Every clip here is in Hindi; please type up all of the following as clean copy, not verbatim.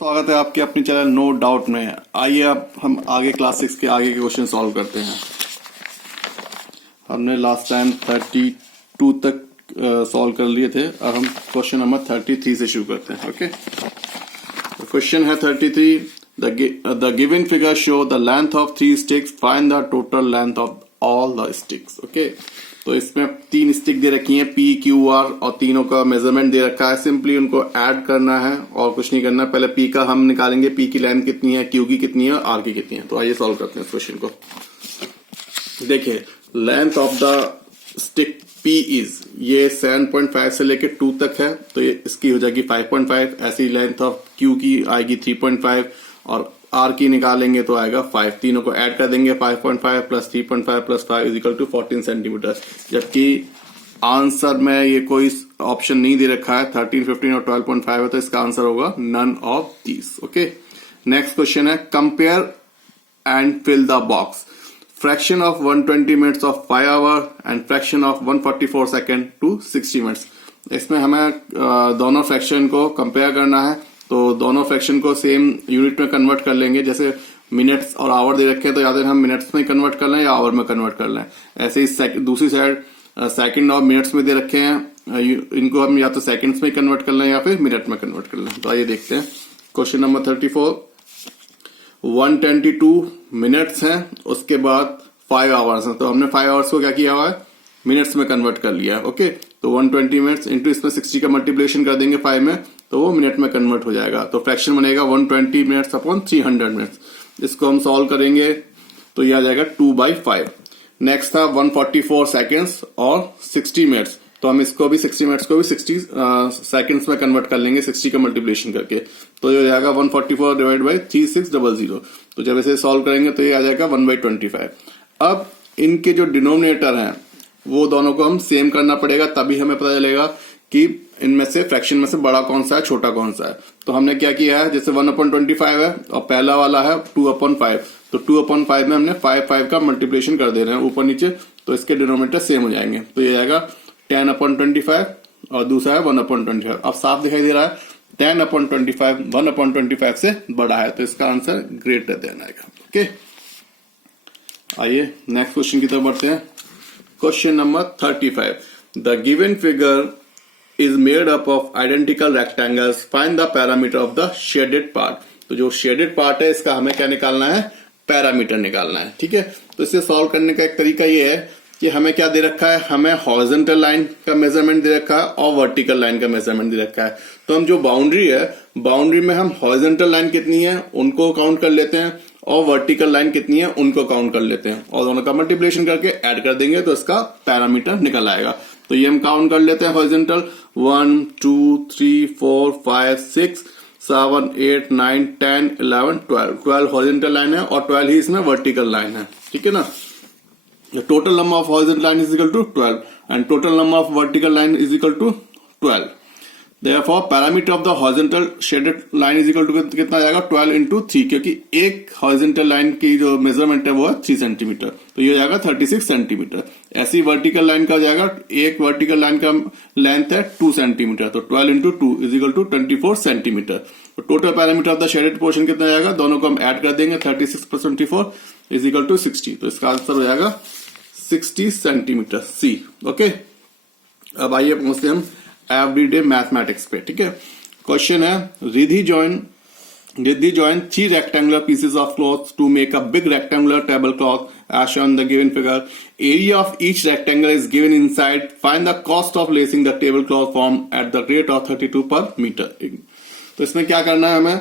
स्वागत है आपके अपने चैनल नो डाउट में। आइए अब हम आगे क्लास 6 के आगे के क्वेश्चन सॉल्व करते हैं। हमने लास्ट टाइम 32 तक सॉल्व कर लिए थे। अब हम क्वेश्चन नंबर 33 से शुरू करते हैं। ओके, क्वेश्चन है 33। The given figure show the length of 3 sticks, find the total length of all the sticks. Okay, तो इसमें 3 स्टिक दे रखी हैं, पी क्यू आर, और तीनों का मेजरमेंट दे रखा है। सिंपली उनको ऐड करना है और कुछ नहीं करना। पहले पी का हम निकालेंगे, पी की लेंथ कितनी है, क्यू की कितनी है और आर की कितनी है। तो आइए सॉल्व करते हैं इस क्वेश्चन को। देखिए, length of the stick P is, ये 7.5 से लेके 2 तक है, तो ये इसकी हो जाएगी 5.5। ऐसी लेंथ ऑफ क्यू की आएगी 3.5 और आर की निकालेंगे तो आएगा 5। तीनों को ऐड कर देंगे, 5.5 plus 3.5 plus 5 is equal to 14 centimetre. जबकि आंसर में ये कोई ऑप्शन नहीं दे रखा है, 13, 15 और 12.5 है, तो इसका आंसर होगा none of these. Okay, next question है compare and fill the box. Fraction of 120 minutes of 5 hour and fraction of 144 second to 60 minutes. इसमें हमें दोनों फ्रैक्शन को कंपेयर करना है, तो दोनों फ्रैक्शन को सेम यूनिट में कन्वर्ट कर लेंगे। जैसे मिनट्स और आवर दे रखे हैं, तो या तो हम मिनट्स में कन्वर्ट कर लें या आवर में कन्वर्ट कर लें। ऐसे ही दूसरी साइड सेकंड और मिनट्स में दे रखे हैं, इनको हम या तो सेकंड्स में कन्वर्ट कर लें या फिर मिनट में कन्वर्ट कर लें। तो आइए देखते हैं क्वेश्चन नंबर 34। 122 मिनट्स हैं, उसके बाद 5 आवर्स हैं, तो हमने 5 आवर्स को क्या किया हुआ है, मिनट्स में कन्वर्ट कर लिया है। ओके, तो 120 मिनट्स इंटू इसमें 60 का मल्टीप्लिकेशन कर देंगे 5 में, तो वो मिनट में कन्वर्ट हो जाएगा। तो फ्रैक्शन बनेगा 120 मिनट्स अपॉन 300 मिनट्स। इसको हम सॉल्व करेंगे तो ये आ जाएगा 2/5। नेक्स्ट था 144 सेकेंड्स और 60 मिनट्स, तो हम इसको भी 60 मिनट्स को भी 60 सेकेंड्स में कन्वर्ट कर लेंगे 60 का मल्टीप्लिकेशन करके, तो ये हो जाएगा 144 डिवाइड बाई 3600। तो जब इसे सॉल्व करेंगे तो ये आ जाएगा 1/25। अब इनके जो डिनोमिनेटर हैं वो दोनों को हम सेम करना पड़ेगा, तभी हमें पता चलेगा कि इनमें से फ्रैक्शन में से बड़ा कौन सा है, छोटा कौन सा है। तो हमने क्या किया है, जैसे 1/25 है और पहला वाला है 2/5, तो 2/5 में हमने 5 का मल्टीप्लिकेशन कर दे रहे हैं ऊपर नीचे, तो इसके डिनोमिनेटर सेम हो जाएंगे। तो ये आएगा 10/25 और दूसरा है 1/25। अब साफ दिखाई दे रहा है 10/25 1/25 से बड़ा है, तो इसका आंसर ग्रेटर देन आएगा। ओके, आइए नेक्स्ट क्वेश्चन की तरफ बढ़ते हैं। Question number 35। The given figure is made up of identical rectangles, find the parameter of the shaded part। तो जो shaded part है इसका हमें क्या निकालना है, पैरामीटर निकालना है। ठीक है, तो इसे सॉल्व करने का एक तरीका ये है कि हमें क्या दे रखा है, हमें हॉरिजॉन्टल लाइन का मेजरमेंट दे रखा है और वर्टिकल लाइन का मेजरमेंट दे रखा है। तो हम जो बाउंड्री है, बाउंड्री में हम हॉरिजॉन्टल लाइन कितनी है उनको काउंट कर लेते हैं और वर्टिकल लाइन कितनी है उनको काउंट कर लेते हैं, और दोनों का मल्टीप्लिकेशन करके ऐड कर देंगे तो इसका पैरामीटर निकल आएगा। तो ये हम काउंट कर लेते हैं हॉरिजॉन्टल 1 2 3 4 5 6 7 8 9 10 11 12 हॉरिजॉन्टल लाइन है और 12 ही इसमें वर्टिकल लाइन है। ठीक है ना, total number of horizontal line is equal to 12 and total number of vertical line is equal to 12। Therefore, parameter of the horizontal shaded line is equal to कितना जाएगा, 12 इंटू 3, क्योंकि एक हॉरिजॉन्टल लाइन की जो मेजरमेंट है वो है 3 सेंटीमीटर, तो ये हो जाएगा 36 सेंटीमीटर। ऐसी वर्टिकल लाइन का हो जाएगा, एक वर्टिकल लाइन का लेंथ है 2 सेंटीमीटर, तो 12 into 2 is equal to 24 centimetre. तो total parameter of the shaded portion कितना जाएगा, दोनों को हम ऐड कर देंगे, 36 प्लस 24 इज इक्वल टू 60, तो इसका आंसर हो जाएगा 60 सेंटीमीटर सी। ओके, अब आइए पहुंचते हम एवरीडे मैथमेटिक्स पे। ठीक है, क्वेश्चन है Riddhi join 3 rectangular pieces of cloth to make a big rectangular tablecloth as shown in the given figure. Area of each rectangle is given inside. Find the cost of lacing the tablecloth form at the rate of 32 per meter. तो इसमें क्या करना है हमें,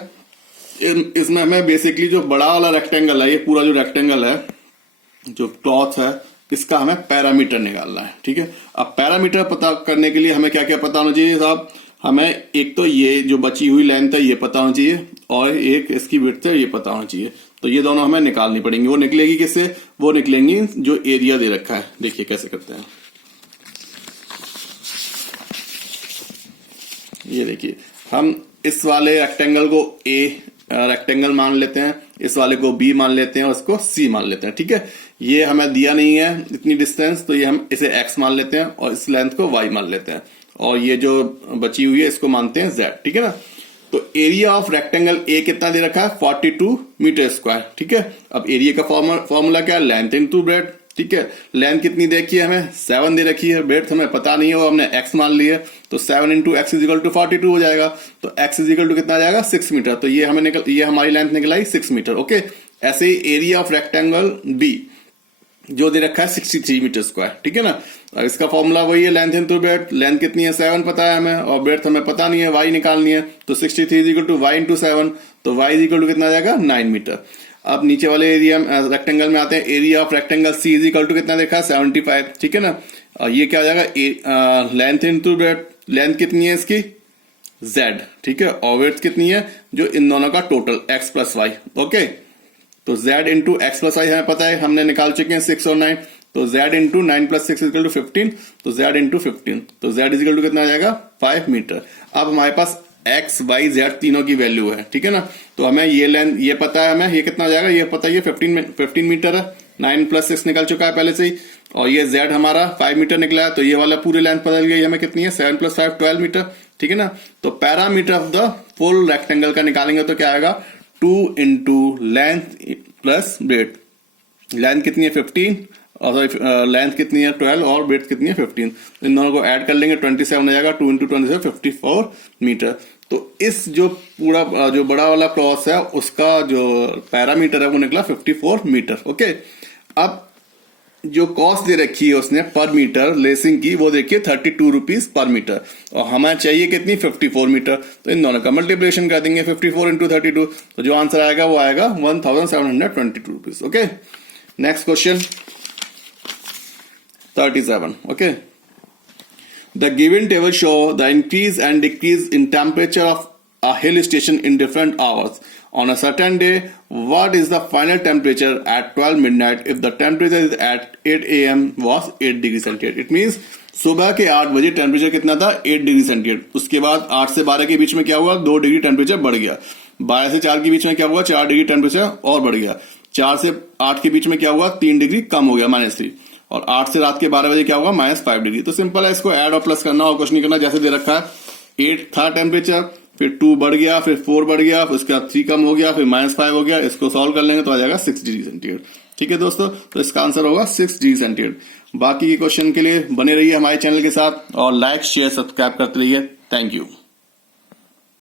इसमें हमें बेसिकली जो बड़ा वाला रेक्टेंगल है, ये पूरा जो रेक्टेंगल है, जो क्लॉथ है, इसका हमें पैरामीटर निकालना है। ठीक है, अब पैरामीटर पता करने के लिए हमें क्या क्या पता होना चाहिए साहब, हमें एक तो ये जो बची हुई लेंथ है ये पता होना चाहिए और एक इसकी विड्थ है ये पता होना चाहिए। तो ये दोनों हमें निकालनी पड़ेंगी। वो निकलेगी किससे, वो निकलेंगी जो एरिया दे रखा है। देखिए कैसे करते हैं, ये देखिए, हम इस वाले रेक्टेंगल को ए रेक्टेंगल मान लेते हैं, इस वाले को बी मान लेते हैं और इसको सी मान लेते हैं। ठीक है, ये हमें दिया नहीं है इतनी डिस्टेंस, तो ये हम इसे एक्स मान लेते हैं और इस लेंथ को वाई मान लेते हैं, और ये जो बची हुई है इसको मानते हैं जेड। ठीक है ना, तो एरिया ऑफ रेक्टेंगल ए कितना दे रखा है 42 मीटर स्क्वायर। ठीक है, अब एरिया का फॉर्मूला क्या है, लेंथ इनटू ब्रेड। ठीक है, लेंथ कितनी देखी है हमें 7 दे रखी है, ब्रेड हमें पता नहीं है, वो हमने x मान लिया, तो 7 इंटू एक्स इजिकल टू 42 हो जाएगा। तो x इजिकल टू कितना आ जाएगा 6 मीटर। तो ये हमारी लेंथ निकल आई 6 मीटर। ओके, ऐसे ही एरिया ऑफ रेक्टेंगल बी जो दे रखा है 63 मीटर स्क्वायर। ठीक है ना, अब इसका फॉर्मूला वही है, लेंथ इनटू ब्रेड। लेंथ कितनी है 7 पता है हमें, और ब्रेड हमें पता नहीं है, y निकालनी है। तो 63 इजिकल टू y इंटू 7, तो y इजिकल टू कितना आ जाएगा 9 मीटर। अब नीचे वाले एरिया रेक्टेंगल में आते हैं, area of rectangle C is equal to कितना देखा 75। ठीक है ना, ये क्या हो जाएगा लेंथ इनटू ब्रेड। लेंथ कितनी है इसकी z। ठीक है, और ब्रेड कितनी है जो इन दोनों का total x plus Y. Okay, तो z into X plus Y हमें पता है, हमने निकाल चुके हैं 6 और 9। तो z into 9 plus 6 is equal to 15, तो z इंटू 15, तो z इजिकल टू कितना आ जाएगा 5 मीटर। अब हमारे पास x y z तीनों की वैल्यू है। ठीक है ना, तो हमें ये लेंथ ये पता है, हमें ये कितना आ जाएगा ये पता है, ये 15 मीटर है। 9 प्लस 6 निकल चुका है पहले से ही, और ये z हमारा 5 मीटर निकला है। तो ये वाला पूरी लेंथ बदल गई, हमें कितनी है 7 प्लस 5 12 मीटर। ठीक है ना, तो parameter of the full rectangle का निकालेंगे तो क्या आएगा 2 into length plus bread. Length कितनी है 15 और लेंथ कितनी है 12 और ब्रेड कितनी है 15। इन दोनों को ऐड कर लेंगे 27 आ जाएगा। 2 इंटू 27 54 मीटर। तो इस जो पूरा जो बड़ा वाला क्रॉस है उसका जो पैरामीटर है वो निकला 54 मीटर। ओके, अब जो कॉस्ट दे रखी है उसने पर मीटर लेसिंग की वो देखिए 32 रुपीज पर मीटर, और हमें चाहिए कितनी 54 मीटर। तो इन दोनों का मल्टीप्लिकेशन कर देंगे 54 इंटू 32, तो जो आंसर आएगा वो आएगा 1722 rupees. Okay, next question 37। Okay, the given table show the increase and decrease in temperature of a hill station in different hours. On a certain day, what is the final temperature at 12 midnight if the temperature is at 8 a.m. was 8 degree centigrade? It means सुबह के 8 बजे टेम्परेचर कितना था 8 डिग्री सेंटीग्रेड। उसके बाद 8 से 12 के बीच में क्या हुआ 2 डिग्री टेम्परेचर बढ़ गया। 12 से 4 के बीच में क्या हुआ 4 डिग्री टेम्परेचर और बढ़ गया। 4 से 8 के बीच में क्या हुआ 3 डिग्री कम हो गया -3, और 8 से रात के 12 बजे क्या हुआ -5 डिग्री। तो सिंपल है, इसको ऐड और प्लस करना और कुछ नहीं करना। जैसे दे रखा है 8 था टेम्परेचर, फिर 2 बढ़ गया, फिर 4 बढ़ गया, फिर उसके बाद 3 कम हो गया, फिर -5 हो गया। इसको सॉल्व कर लेंगे तो आ जाएगा 6 डिग्री सेंटीग्रेड। ठीक है दोस्तों, तो इसका आंसर होगा 6 डिग्री सेंटीग्रेड। बाकी के क्वेश्चन के लिए बने रहिए हमारे चैनल के साथ और लाइक शेयर सब्सक्राइब करते रहिए। Thank you.